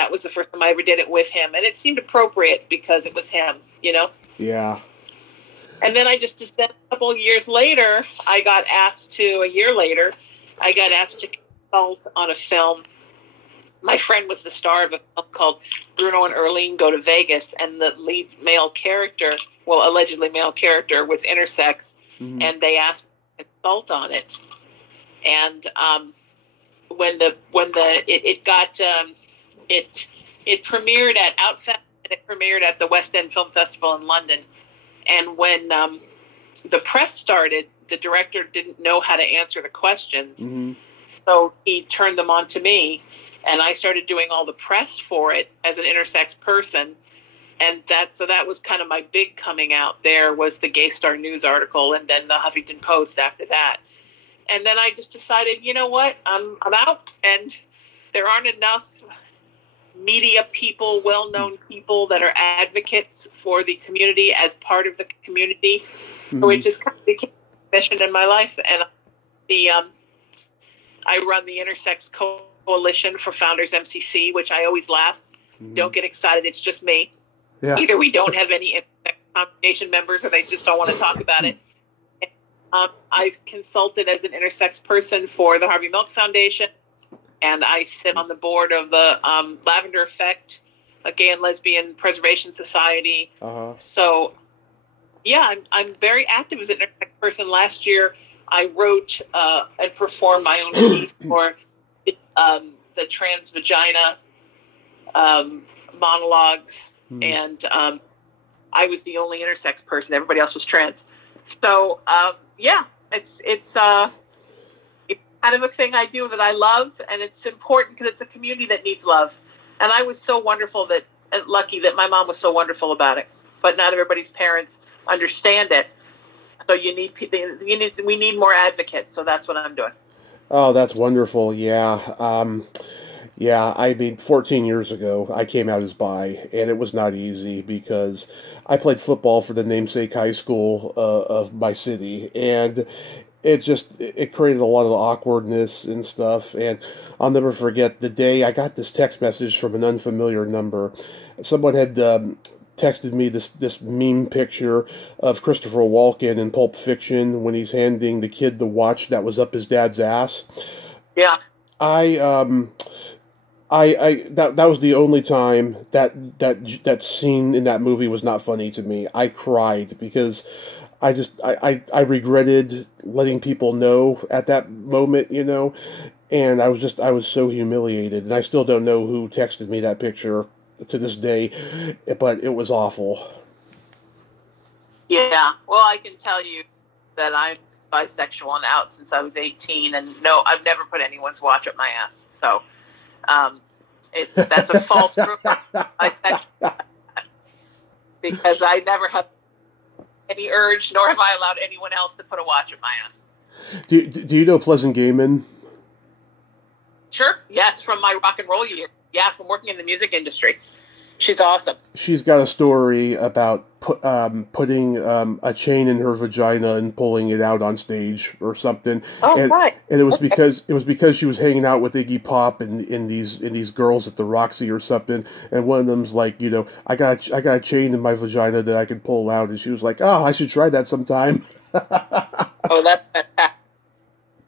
that was the first time I ever did it with him. And it seemed appropriate because it was him, you know? Yeah. And then then a couple of years later, I got asked to consult on a film. My friend was the star of a film called Bruno and Erlene Go to Vegas, and the lead male character, well, allegedly male character, was intersex, and they asked me to consult on it. And it premiered at Outfest, and it premiered at the West End Film Festival in London. And when the press started, the director didn't know how to answer the questions, so he turned them on to me, and I started doing all the press for it as an intersex person. And that was kind of my big coming out. There was the Gay Star News article, and then the Huffington Post after that. And then I just decided, you know what, I'm out, and there aren't enough media people, well-known people that are advocates for the community as part of the community. So it just kind of became a mission in my life. And I run the Intersex Coalition for Founders MCC, which I always laugh. Don't get excited. It's just me. Yeah. Either we don't have any intersex congregation members, or they just don't want to talk about it. I've consulted as an intersex person for the Harvey Milk Foundation, and I sit on the board of the Lavender Effect, a gay and lesbian preservation society. So, yeah, I'm very active as an intersex person. Last year, I wrote and performed my own piece for the trans vagina monologues, and I was the only intersex person. Everybody else was trans. So, yeah, it's kind of a thing I do that I love, and it's important because it's a community that needs love. And I was so lucky that my mom was so wonderful about it. But not everybody's parents understand it. So we need more advocates. So that's what I'm doing. Oh, that's wonderful. Yeah. Yeah, I mean, 14 years ago, I came out as bi, and it was not easy because I played football for the namesake high school of my city, and it created a lot of awkwardness and stuff. And I'll never forget the day I got this text message from an unfamiliar number. Someone had texted me this meme picture of Christopher Walken in Pulp Fiction when he's handing the kid the watch that was up his dad's ass. Yeah. That was the only time that scene in that movie was not funny to me. I cried because I regretted letting people know at that moment, you know, and I was so humiliated, and I still don't know who texted me that picture to this day, but it was awful. Yeah, well, I can tell you that I'm bisexual and out since I was 18, and no, I've never put anyone's watch up my ass, so that's a false rumor. Because I never have any urge, nor have I allowed anyone else to put a watch at my ass. Do you know Pleasant Gaiman? Sure. Yes, from my rock and roll years. Yeah, from working in the music industry. She's awesome. She's got a story about putting a chain in her vagina and pulling it out on stage or something. Oh, right. And it was because she was hanging out with Iggy Pop and these girls at the Roxy or something. And one of them's like, you know, I got a chain in my vagina that I can pull out, and she was like, oh, I should try that sometime. Oh, that's fantastic.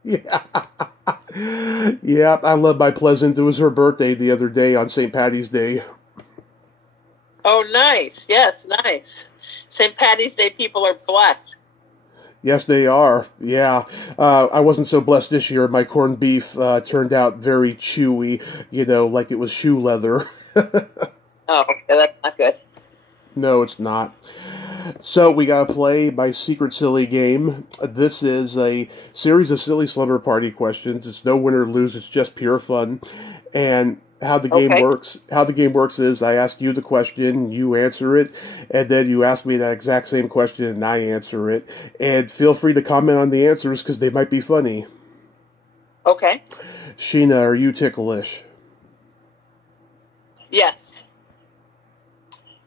Yeah. Yeah, I love my Pleasant. It was her birthday the other day on St. Paddy's Day. Oh, nice. Yes, nice. St. Paddy's Day people are blessed. Yes, they are. Yeah. I wasn't so blessed this year. My corned beef turned out very chewy, you know, like it was shoe leather. Oh, okay, that's not good. No, it's not. So we got to play my secret silly game. This is a series of silly slumber party questions. It's no win or lose. It's just pure fun. And how the game works is I ask you the question, you answer it, and then you ask me that exact same question and I answer it. And feel free to comment on the answers because they might be funny. Okay. Sheena, are you ticklish? Yes.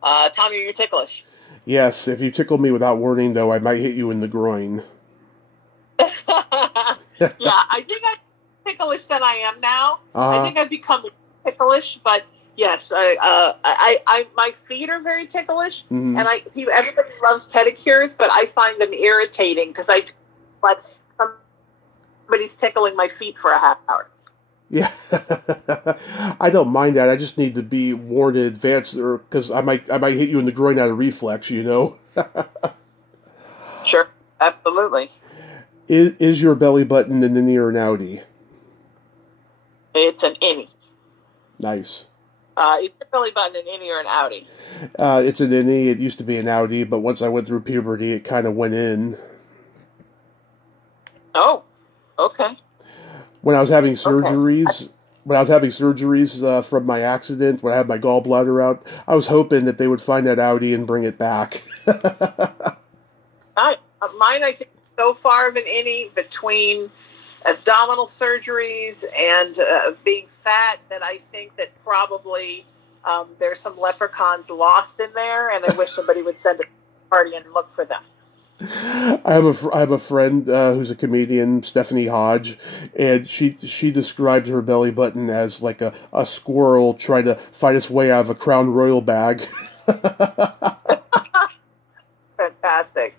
Tommy, are you ticklish? Yes. If you tickle me without warning, though, I might hit you in the groin. Yeah, I think I'm ticklish than I am now. I think I've become ticklish, but Yes, my feet are very ticklish, Mm-hmm. and everybody loves pedicures, but I find them irritating because like somebody's tickling my feet for a half hour. Yeah, I don't mind that. I just need to be warned in advance, or because I might hit you in the groin out of reflex. You know. Sure, absolutely. Is your belly button an innie or an outie? It's an innie. Nice. Is your belly button an innie or an outie? It's an innie. It used to be an outie, but once I went through puberty, it kind of went in. Oh, okay. When I was having surgeries, from my accident, when I had my gallbladder out, I was hoping that they would find that outie and bring it back. Mine, I think, so far of an innie between abdominal surgeries and being fat that I think that probably there's some leprechauns lost in there, and I wish somebody would send a party and look for them. I have a friend who's a comedian, Stephanie Hodge, and she described her belly button as like a squirrel trying to find its way out of a Crown Royal bag. Fantastic.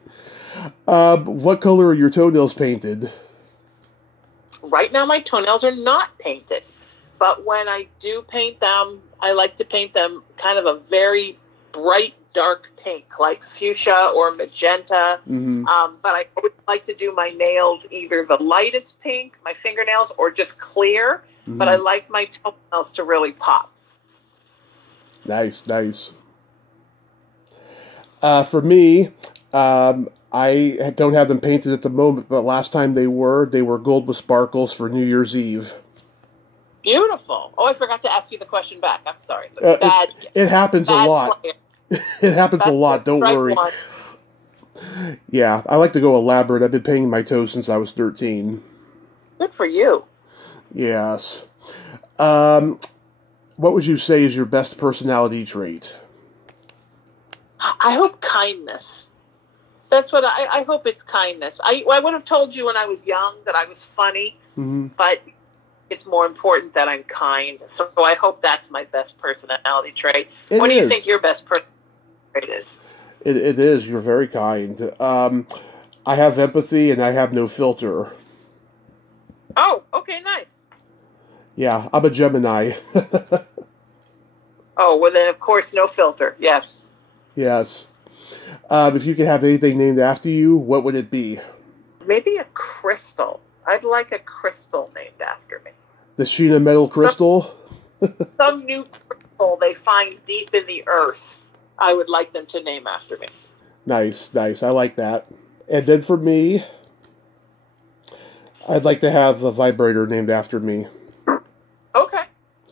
What color are your toenails painted? Right now my toenails are not painted, but when I do paint them, I like to paint them kind of a very bright, dark pink, like fuchsia or magenta. Mm-hmm. But I would like to do my nails either the lightest pink, my fingernails, or just clear. Mm-hmm. But I like my toenails to really pop. Nice. For me, I don't have them painted at the moment, but last time they were gold with sparkles for New Year's Eve. Beautiful. Oh, I forgot to ask you the question back. I'm sorry. It happens a lot. It happens a lot. Don't worry. One. Yeah, I like to go elaborate. I've been painting my toes since I was 13. Good for you. Yes. What would you say is your best personality trait? I hope kindness. That's what I hope it's kindness. I would have told you when I was young that I was funny, mm-hmm. but it's more important that I'm kind. So I hope that's my best personality trait. What do you think your best personality trait is? It is. You're very kind. I have empathy and I have no filter. Oh, okay, nice. Yeah, I'm a Gemini. Oh, well then, of course, no filter. Yes. Yes. If you could have anything named after you, what would it be? Maybe a crystal. I'd like a crystal named after me. The Sheena Metal Crystal? Some new crystal they find deep in the earth. I would like them to name after me. Nice. I like that. And then for me, I'd like to have a vibrator named after me. Okay.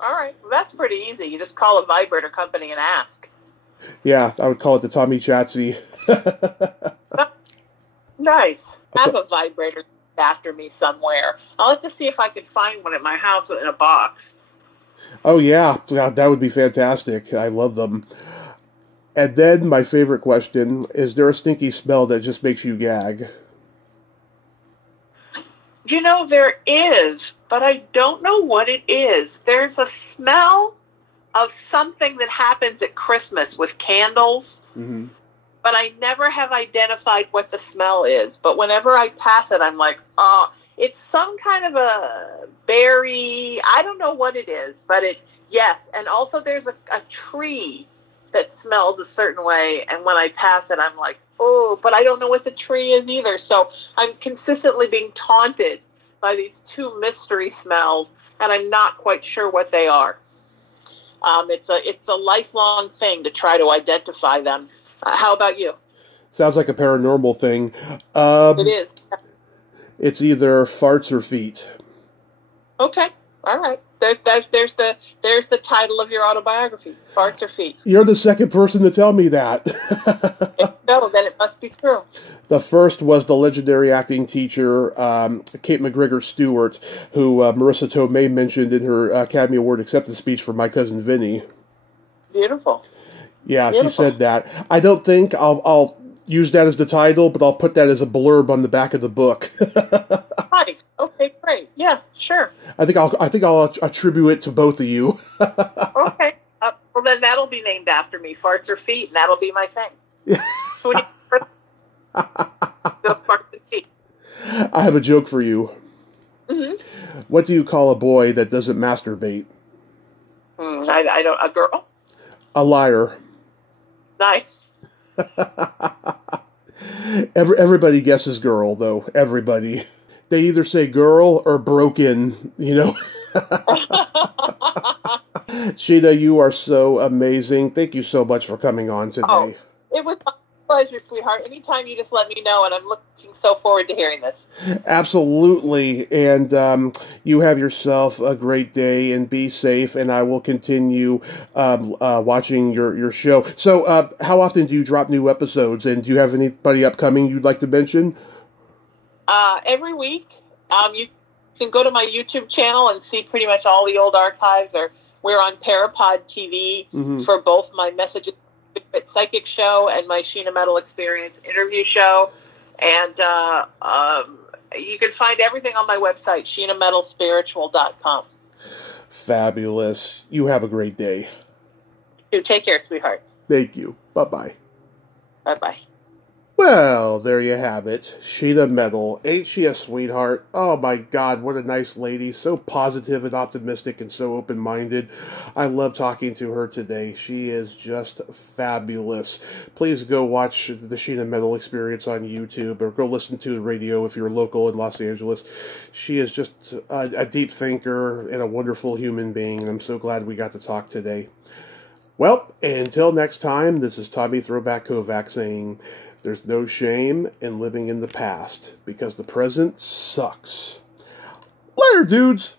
All right. Well, that's pretty easy. You just call a vibrator company and ask. Yeah, I would call it the Tommy Chatsy. Nice. I have a vibrator after me somewhere. I'll have to see if I can find one at my house in a box. Oh, yeah. That would be fantastic. I love them. And then my favorite question, is there a stinky smell that just makes you gag? You know, there is, but I don't know what it is. There's a smell of something that happens at Christmas with candles, mm-hmm. but I never have identified what the smell is. But whenever I pass it, I'm like, oh, it's some kind of a berry. I don't know what it is, but yes. And also there's a tree that smells a certain way, and when I pass it, I'm like, oh, but I don't know what the tree is either. So I'm consistently being taunted by these two mystery smells, and I'm not quite sure what they are. It's a lifelong thing to try to identify them. How about you? Sounds like a paranormal thing. It is. It's either farts or feet. Okay, all right. There's the title of your autobiography, Farts or Feet. You're the second person to tell me that. No, then it must be true. The first was the legendary acting teacher, Kate McGregor Stewart, who Marissa Tomei mentioned in her Academy Award acceptance speech for My Cousin Vinny. Beautiful. Yeah, Beautiful. She said that. I don't think I'll use that as the title, but I'll put that as a blurb on the back of the book. Nice. Okay, great. Yeah, sure. I think I'll attribute it to both of you. Okay. then that'll be named after me. Farts or feet, and that'll be my thing. Farts and feet. I have a joke for you. Mm-hmm. What do you call a boy that doesn't masturbate? I don't. A girl. A liar. Nice. Everybody guesses girl, though. Everybody. They either say girl or broken, you know. Sheena, you are so amazing. Thank you so much for coming on today. Oh, it was a pleasure, sweetheart. Anytime you just let me know, and I'm looking so forward to hearing this. Absolutely. And you have yourself a great day and be safe, and I will continue watching your show. So how often do you drop new episodes, and do you have anybody upcoming you'd like to mention? Every week. You can go to my YouTube channel and see pretty much all the old archives. Or we're on Parapod TV for both my Messages Psychic show and my Sheena Metal Experience interview show. And you can find everything on my website, SheenaMetalSpiritual.com. Fabulous. You have a great day. You take care, sweetheart. Thank you. Bye-bye. Bye-bye. Well, there you have it. Sheena Metal. Ain't she a sweetheart? Oh my God, what a nice lady. So positive and optimistic and so open-minded. I love talking to her today. She is just fabulous. Please go watch the Sheena Metal Experience on YouTube, or go listen to the radio if you're local in Los Angeles. She is just a deep thinker and a wonderful human being, and I'm so glad we got to talk today. Well, until next time, this is Tommy Throwback Kovac saying, there's no shame in living in the past, because the present sucks. Later, dudes!